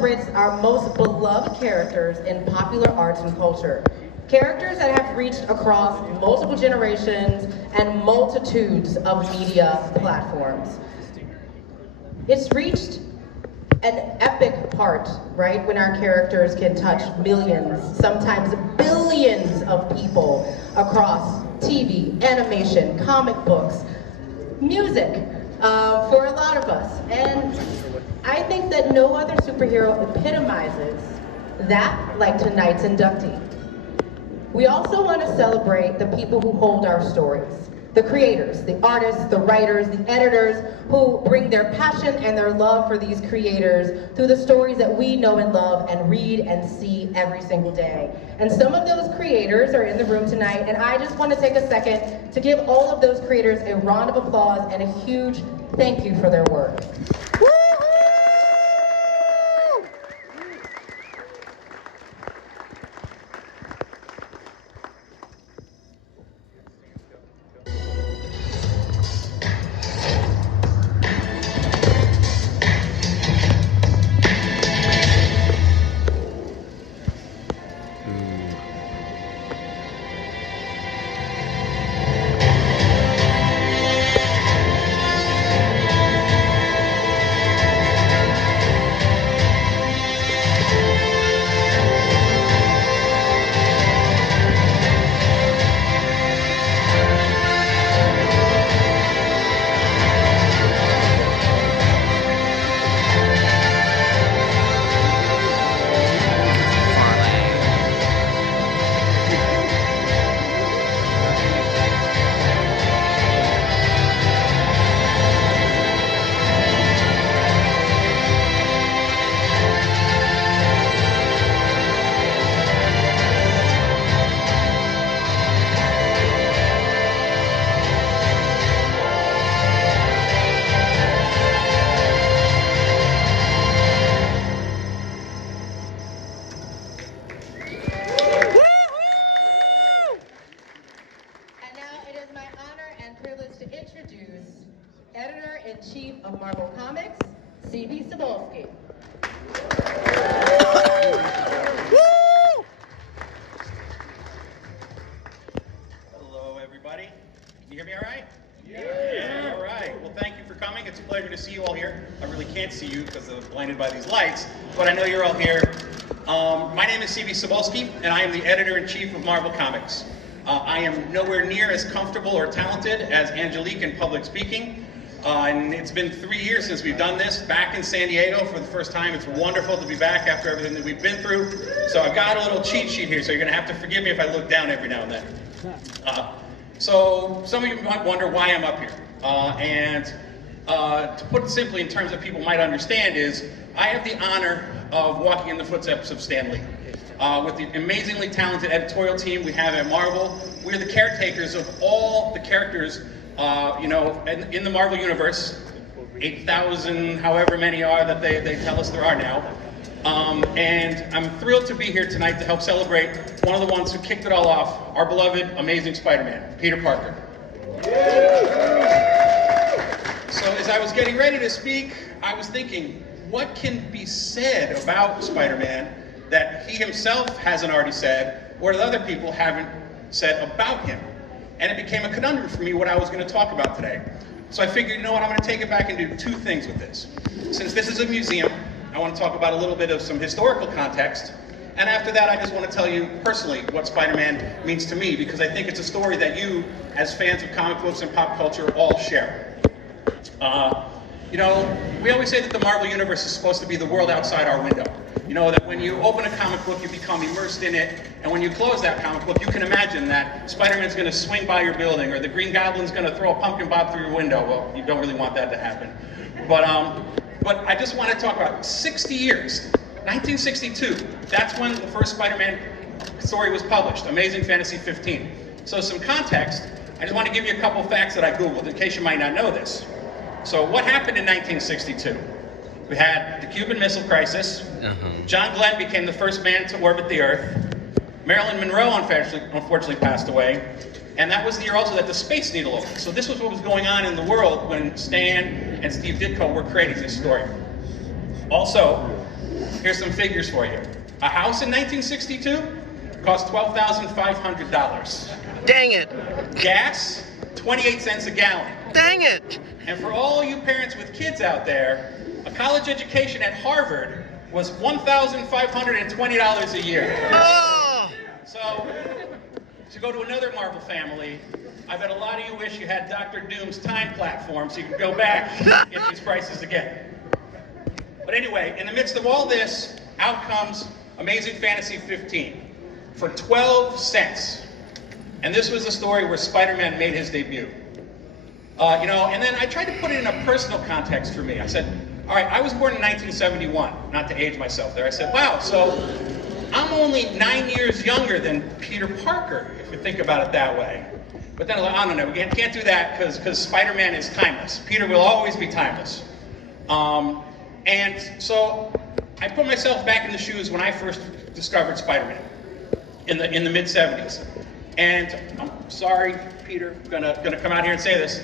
celebrates our most beloved characters in popular arts and culture. Characters that have reached across multiple generations and multitudes of media platforms. It's reached an epic part, right, when our characters can touch millions, sometimes billions of people across TV, animation, comic books, music, for a lot of us. And I think that no other superhero epitomizes that like tonight's inductee. We also want to celebrate the people who hold our stories. The creators, the artists, the writers, the editors who bring their passion and their love for these creators through the stories that we know and love and read and see every single day. And some of those creators are in the room tonight, and I just want to take a second to give all of those creators a round of applause and a huge thank you for their work. Editor-in-Chief of Marvel Comics, Sobolsky. Hello, everybody. Can you hear me all right? Yeah. All right. Well, thank you for coming. It's a pleasure to see you all here. I really can't see you because I'm blinded by these lights, but I know you're all here. My name is Sobolsky, and I am the Editor-in-Chief of Marvel Comics. I am nowhere near as comfortable or talented as Angelique in public speaking. And it's been 3 years since we've done this, back in San Diego for the first time. It's wonderful to be back after everything that we've been through. So I've got a little cheat sheet here, so you're gonna have to forgive me if I look down every now and then. So some of you might wonder why I'm up here. To put it simply in terms that people might understand is, I have the honor of walking in the footsteps of Stan Lee. With the amazingly talented editorial team we have at Marvel, we're the caretakers of all the characters in the Marvel Universe, 8,000, however many are that they tell us there are now. And I'm thrilled to be here tonight to help celebrate one of the ones who kicked it all off, our beloved, amazing Spider-Man, Peter Parker. So as I was getting ready to speak, I was thinking, what can be said about Spider-Man that he himself hasn't already said, or that other people haven't said about him? And it became a conundrum for me what I was going to talk about today. So I figured, you know what, I'm going to take it back and do two things with this. Since this is a museum, I want to talk about a little bit of some historical context. And after that, I just want to tell you personally what Spider-Man means to me, because I think it's a story that you, as fans of comic books and pop culture, all share. We always say that the Marvel Universe is supposed to be the world outside our window. You know, that when you open a comic book, you become immersed in it, and when you close that comic book, you can imagine that Spider-Man's going to swing by your building, or the Green Goblin's going to throw a pumpkin bob through your window. Well, you don't really want that to happen. But I just want to talk about 60 years. 1962, that's when the first Spider-Man story was published, Amazing Fantasy 15. So some context, I just want to give you a couple facts that I Googled, in case you might not know this. So what happened in 1962? We had the Cuban Missile Crisis. John Glenn became the first man to orbit the Earth. Marilyn Monroe unfortunately passed away. And that was the year also that the Space Needle opened. So this was what was going on in the world when Stan and Steve Ditko were creating this story. Also, Here's some figures for you. A house in 1962 cost $12,500. Dang it. Gas, 28 cents a gallon. Dang it. And for all you parents with kids out there, a college education at Harvard was $1,520 a year. Oh. So, to go to another Marvel family, I bet a lot of you wish you had Dr. Doom's time platform so you could go back and get these prices again. But anyway, in the midst of all this, out comes Amazing Fantasy 15 for 12 cents. And this was the story where Spider-Man made his debut. And then I tried to put it in a personal context for me. I said, all right, I was born in 1971, not to age myself there. I said, wow, so I'm only 9 years younger than Peter Parker, if you think about it that way. But then I was like, I don't know, we can't do that because Spider-Man is timeless. Peter will always be timeless. And so I put myself back in the shoes when I first discovered Spider-Man in the mid-70s. And I'm sorry, Peter, gonna come out here and say this.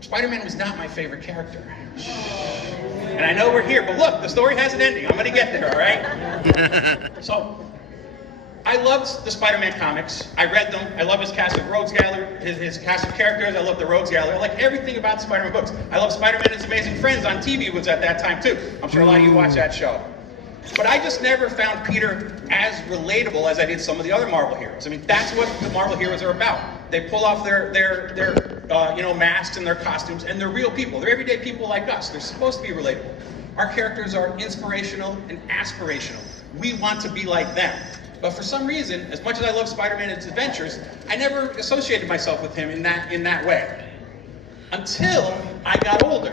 Spider-Man was not my favorite character. And I know we're here, but look, the story has an ending. I'm gonna get there, all right? So, I loved the Spider-Man comics. I read them. I love his cast of Rogues Gallery, his cast of characters. I love the Rogues Gallery. I like everything about Spider-Man books. I love Spider-Man and His Amazing Friends on TV was at that time too. I'm sure a lot of you watch that show. But I just never found Peter as relatable as I did some of the other Marvel heroes. I mean, that's what the Marvel heroes are about. They pull off their masks and their costumes, and they're real people. They're everyday people like us. They're supposed to be relatable. Our characters are inspirational and aspirational. We want to be like them. But for some reason, as much as I love Spider-Man and his adventures, I never associated myself with him in that way. Until I got older.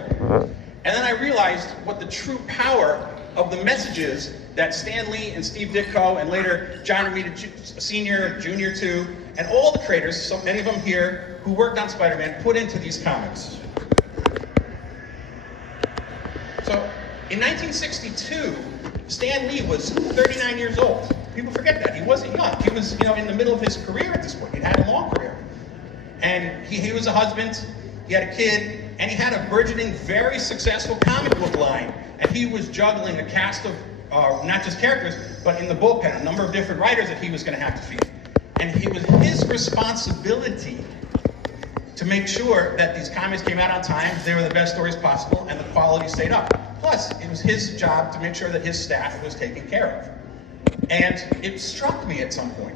And then I realized what the true power of the messages that Stan Lee and Steve Ditko and later John Romita Sr., Jr. too, and all the creators, so many of them here, who worked on Spider-Man, put into these comics. So, in 1962, Stan Lee was 39 years old. People forget that. He wasn't young. He was, in the middle of his career at this point. He'd had a long career. And he was a husband, he had a kid, and he had a burgeoning, very successful comic book line. And he was juggling a cast of, not just characters, but in the bullpen, a number of different writers that he was going to have to feed. And it was his responsibility to make sure that these comics came out on time, they were the best stories possible, and the quality stayed up. Plus, it was his job to make sure that his staff was taken care of. And it struck me at some point,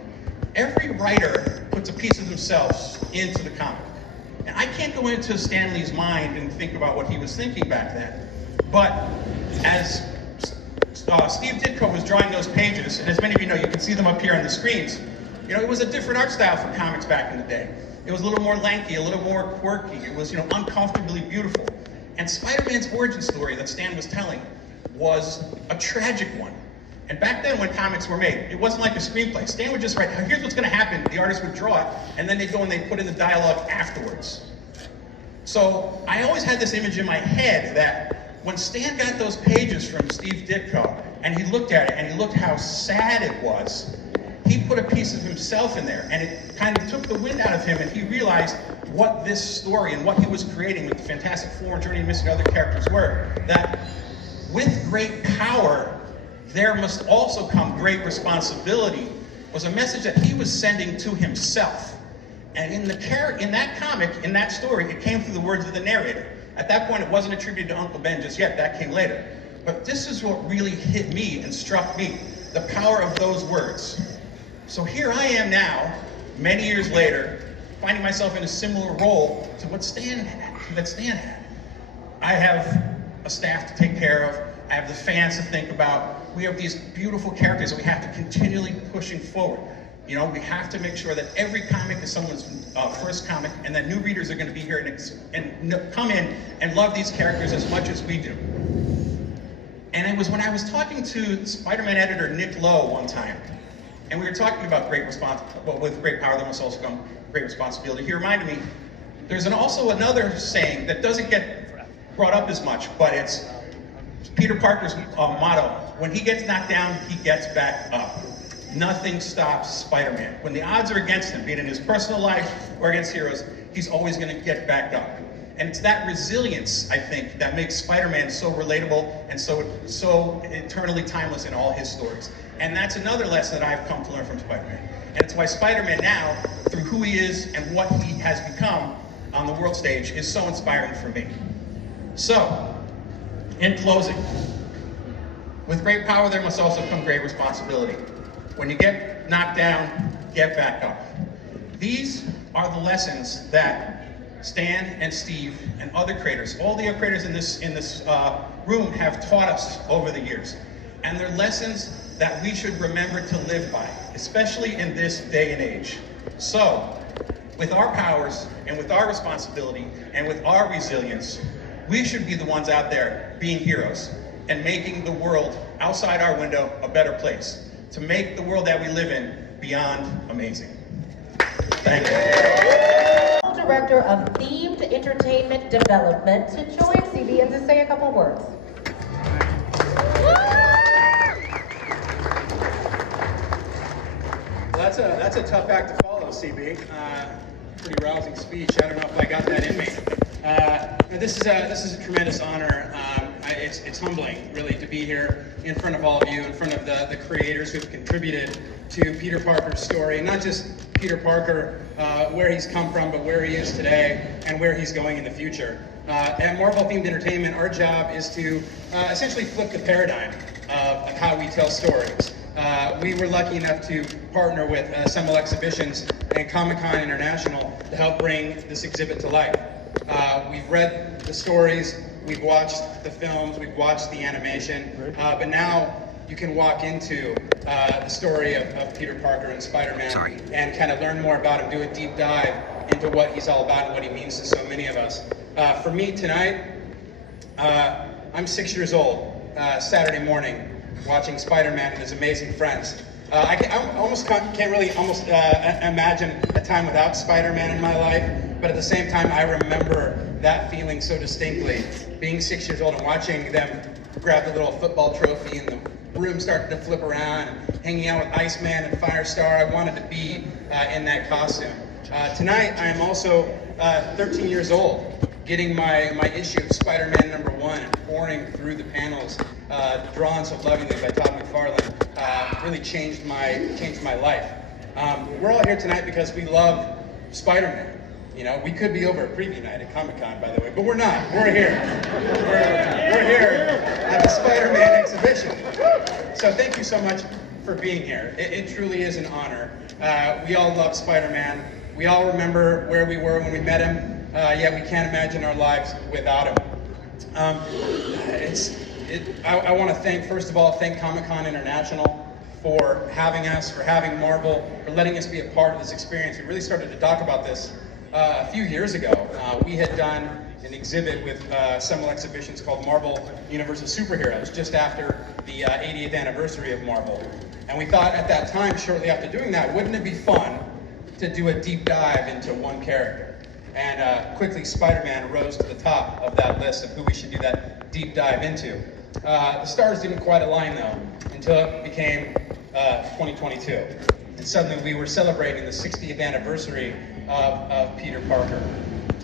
every writer puts a piece of themselves into the comic. And I can't go into Stan Lee's mind and think about what he was thinking back then. But as Steve Ditko was drawing those pages, and as many of you know, you can see them up here on the screens, it was a different art style for comics back in the day. It was a little more lanky, a little more quirky. It was, uncomfortably beautiful. And Spider-Man's origin story that Stan was telling was a tragic one. And back then when comics were made, it wasn't like a screenplay. Stan would just write, here's what's gonna happen, the artist would draw it, and then they'd go and they'd put in the dialogue afterwards. So I always had this image in my head that when Stan got those pages from Steve Ditko, and he looked at it, and he looked how sad it was, he put a piece of himself in there, and it kind of took the wind out of him, and he realized what this story and what he was creating with the Fantastic Four, Journey and Missing other characters were, that with great power, there must also come great responsibility, was a message that he was sending to himself. And in that comic, in that story, it came through the words of the narrator. At that point, it wasn't attributed to Uncle Ben just yet, that came later. But this is what really hit me and struck me, the power of those words. So here I am now, many years later, finding myself in a similar role to what Stan had. I have a staff to take care of, I have the fans to think about. We have these beautiful characters that we have to continually pushing forward. We have to make sure that every comic is someone's first comic, and that new readers are going to be here and come in and love these characters as much as we do. And it was when I was talking to Spider-Man editor Nick Lowe one time, and we were talking about with great power there must also come great responsibility. He reminded me, there's also another saying that doesn't get brought up as much, but it's Peter Parker's motto: when he gets knocked down, he gets back up. Nothing stops Spider-Man. When the odds are against him, be it in his personal life or against heroes, he's always going to get back up. And it's that resilience, I think, that makes Spider-Man so relatable and so eternally timeless in all his stories. And that's another lesson that I've come to learn from Spider-Man. And it's why Spider-Man now, through who he is and what he has become on the world stage, is so inspiring for me. So, in closing, with great power there must also come great responsibility. When you get knocked down, get back up. These are the lessons that Stan and Steve and other creators, all the other creators in this room have taught us over the years. And they're lessons that we should remember to live by, especially in this day and age. So, with our powers and with our responsibility and with our resilience, we should be the ones out there being heroes and making the world outside our window a better place, to make the world that we live in beyond amazing. Thank you. Director of Themed Entertainment Development, to join CB and to say a couple words. Well, that's a tough act to follow, CB. Pretty rousing speech. I don't know if I got that in me. This is a tremendous honor. It's humbling, really, to be here in front of all of you, in front of the creators who've contributed to Peter Parker's story, and not just Peter Parker, where he's come from, but where he is today and where he's going in the future. At Marvel Themed Entertainment, our job is to essentially flip the paradigm of how we tell stories. We were lucky enough to partner with Assemble Exhibitions and Comic-Con International to help bring this exhibit to life. We've read the stories, we've watched the films, we've watched the animation, but now you can walk into the story of Peter Parker and Spider-Man and kind of learn more about him, do a deep dive into what he's all about and what he means to so many of us. For me tonight, I'm 6 years old, Saturday morning, watching Spider-Man and his amazing friends. I almost can't really imagine a time without Spider-Man in my life, but at the same time, I remember that feeling so distinctly, being 6 years old and watching them grab the little football trophy and the room started to flip around, and hanging out with Iceman and Firestar. I wanted to be in that costume. Tonight, I am also 13 years old, getting my issue of Spider-Man #1 and pouring through the panels, drawn so lovingly by Todd McFarlane, really changed my life. We're all here tonight because we love Spider-Man. You know, we could be over at preview night at Comic-Con, by the way, but we're not. We're here. We're here at the Spider-Man exhibition. So thank you so much for being here. It truly is an honor. We all love Spider-Man. We all remember where we were when we met him, yet we can't imagine our lives without him. I want to thank Comic-Con International for having us, for having Marvel, for letting us be a part of this experience. We really started to talk about this a few years ago. We had done an exhibit with Assemble Exhibitions called Marvel Universe of Superheroes just after the 80th anniversary of Marvel. And we thought at that time, shortly after doing that, wouldn't it be fun to do a deep dive into one character? And quickly, Spider-Man rose to the top of that list of who we should do that deep dive into. The stars didn't quite align, though, until it became 2022. And suddenly we were celebrating the 60th anniversary of Peter Parker.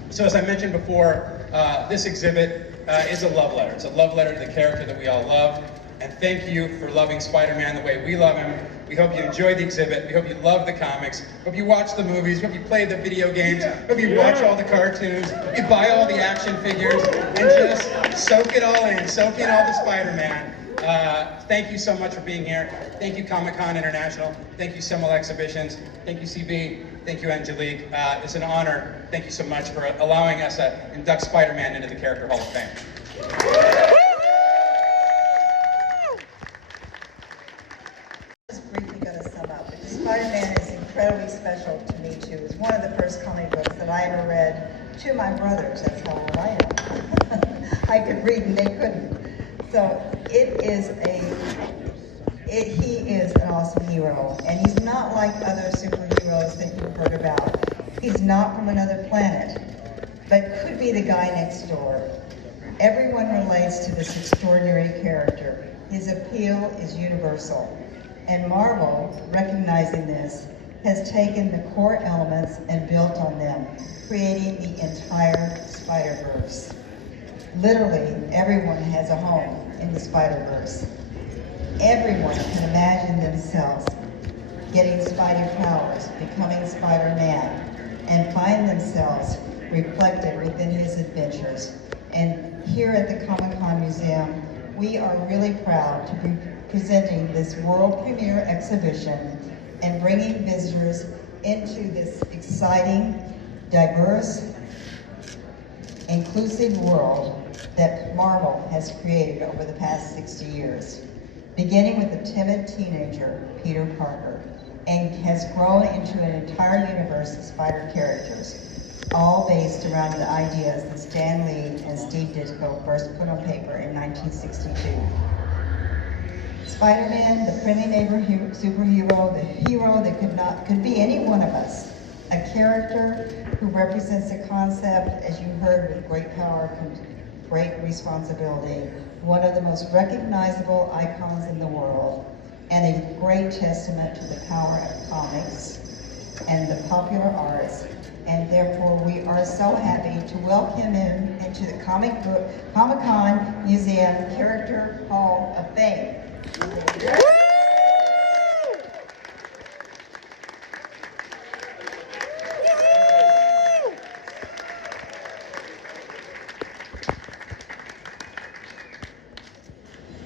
So as I mentioned before, this exhibit is a love letter. It's a love letter to the character that we all love. And thank you for loving Spider-Man the way we love him. We hope you enjoyed the exhibit. We hope you love the comics. Hope you watch the movies. Hope you play the video games. Hope you watch all the cartoons. You buy all the action figures and just soak it all in. Soak in all the Spider-Man. Thank you so much for being here. Thank you, Comic-Con International. Thank you, Assemble Exhibitions. Thank you, CB. Thank you, Angelique. It's an honor. Thank you so much for allowing us to induct Spider-Man into the Character Hall of Fame. Just briefly going to sum up. Spider-Man is incredibly special to me too. It's one of the first comic books that I ever read to my brothers. That's how old I am. I could read and they couldn't. So he is an awesome hero, and he's not like other superheroes that you've heard about. He's not from another planet, but could be the guy next door. Everyone relates to this extraordinary character. His appeal is universal, and Marvel, recognizing this, has taken the core elements and built on them, creating the entire Spider-Verse. Literally, everyone has a home in the Spider-Verse. Everyone can imagine themselves getting Spidey powers, becoming Spider-Man, and find themselves reflected within his adventures. And here at the Comic-Con Museum, we are really proud to be presenting this world premiere exhibition and bringing visitors into this exciting, diverse, inclusive world that Marvel has created over the past 60 years. Beginning with a timid teenager, Peter Parker, and has grown into an entire universe of spider characters, all based around the ideas that Stan Lee and Steve Ditko first put on paper in 1962. Spider-Man, the friendly neighbor superhero, the hero that could be any one of us, a character who represents a concept, as you heard, with great power comes great responsibility, one of the most recognizable icons in the world, and a great testament to the power of comics and the popular arts. And therefore, we are so happy to welcome him into the Comic-Con Museum Character Hall of Fame.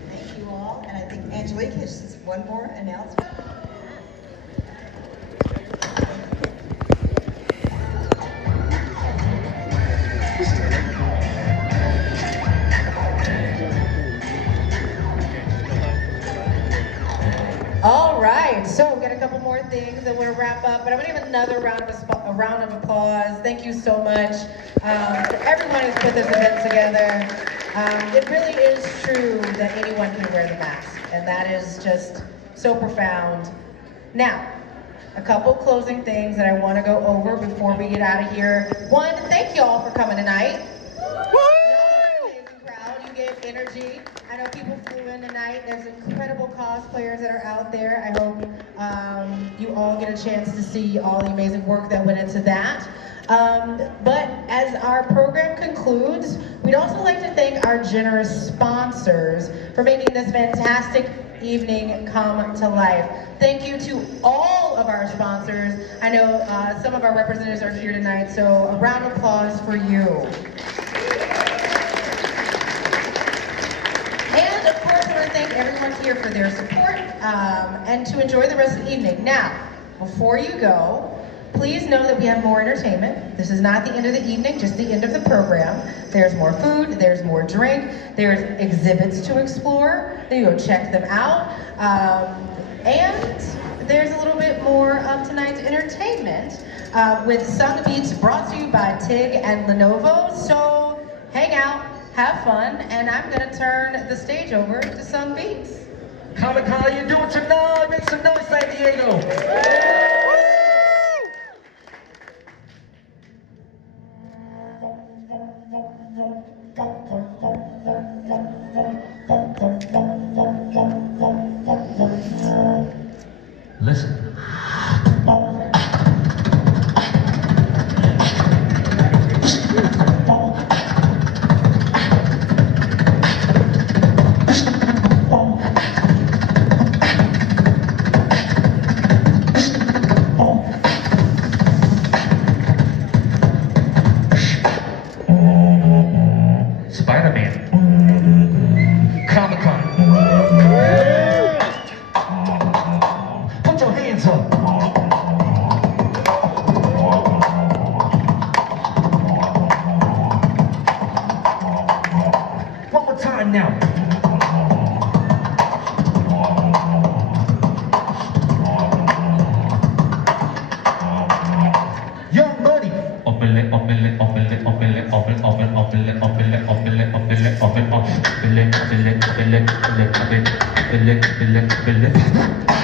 Thank you all, and I think Angelique has just one more announcement. All right, so we've got a couple more things that we're gonna wrap up, but I'm gonna give another round of applause. Thank you so much to everyone who's put this event together. It really is true that anyone can wear the mask, and that is just so profound. Now, a couple closing things that I want to go over before we get out of here. One, thank you all for coming tonight. Y'all are an amazing crowd. You gave energy. I know people flew in tonight. There's incredible cosplayers that are out there. I hope you all get a chance to see all the amazing work that went into that. But as our program concludes, we'd also like to thank our generous sponsors for making this fantastic evening come to life. Thank you to all of our sponsors. I know some of our representatives are here tonight, so a round of applause for you. And of course, I want to thank everyone here for their support and to enjoy the rest of the evening. Now, before you go, please know that we have more entertainment. This is not the end of the evening, just the end of the program. There's more food, there's more drink, there's exhibits to explore. Then you go check them out. And there's a little bit more of tonight's entertainment with Sung Beats brought to you by TIG and Lenovo. So hang out, have fun, and I'm gonna turn the stage over to Sung Beats. Comic-Con, how you doing tonight? Make some noise, San Diego. Listen. Spider-Man. Comic-Con. Put your hands up. One more time now. Young Money. Open it, open it, open it, open it, open it, open it, open it, open it, open it, open it, open it, open it, open it, open it, open it, open it, open it, open it, open it.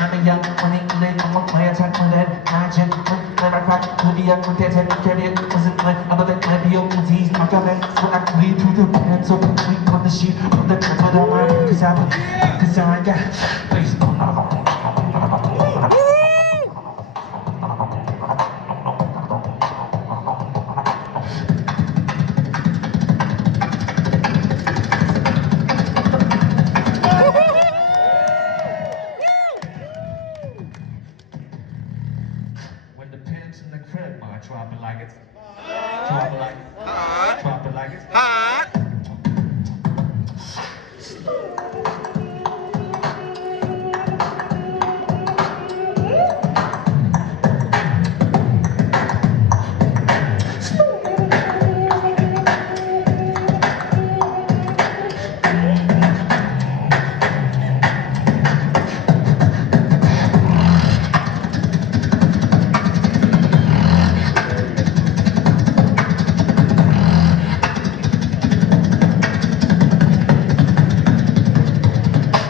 I'm a young money, I'm a player, I'm a lad, imagine, when I crack to the up with that and carry it, wasn't like other than my bio disease, my government, so I can read through the pen, so we put the sheet on the top of the line, cause I got, please. like it. Hot.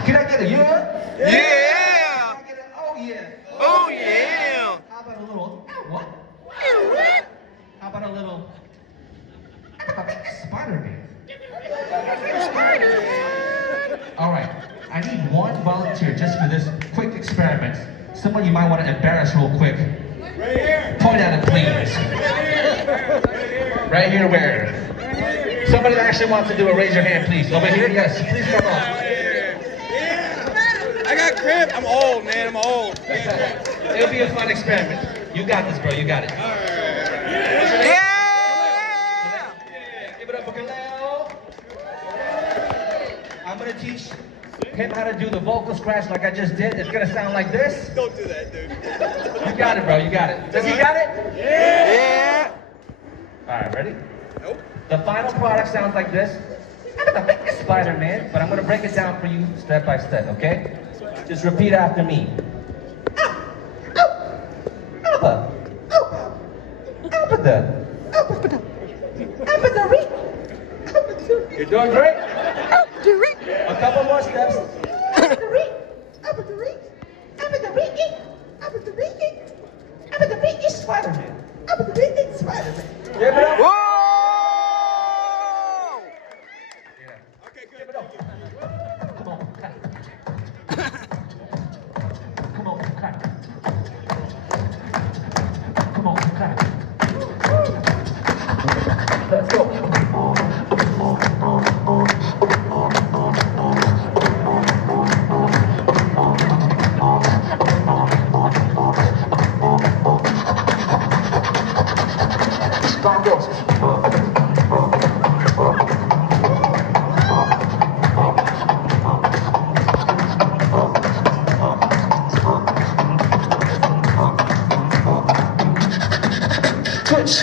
Can I get a yeah? Yeah. Can I get a oh yeah? Oh yeah. How about a little what? How about a little Spider-Man? All right, I need one volunteer just for this quick experiment. Someone you might want to embarrass real quick. Right here. Point at it, please. Right here, where? Somebody that actually wants to do it, raise your hand, please. Over here, yes. Please come on. I got cramp. I'm old, man. I'm old. It'll be a fun experiment. You got this, bro. You got it. Yeah. Give it up for Galileo. I'm gonna teach him how to do the vocal scratch like I just did. It's gonna sound like this. Don't do that, dude. You got it, bro. You got it. Does he got it? Yeah. All right, ready? Nope. The final product sounds like this. Spider-Man, but I'm gonna break it down for you step by step, okay? Just repeat after me. Alpha. You're doing great. A couple more steps. Spider-Man. Give it up. Whoa. Okay, Give good. it up. Come on, cut it. Come on, cut it. Come on, cut it. Let's go. Strong girls. Switch.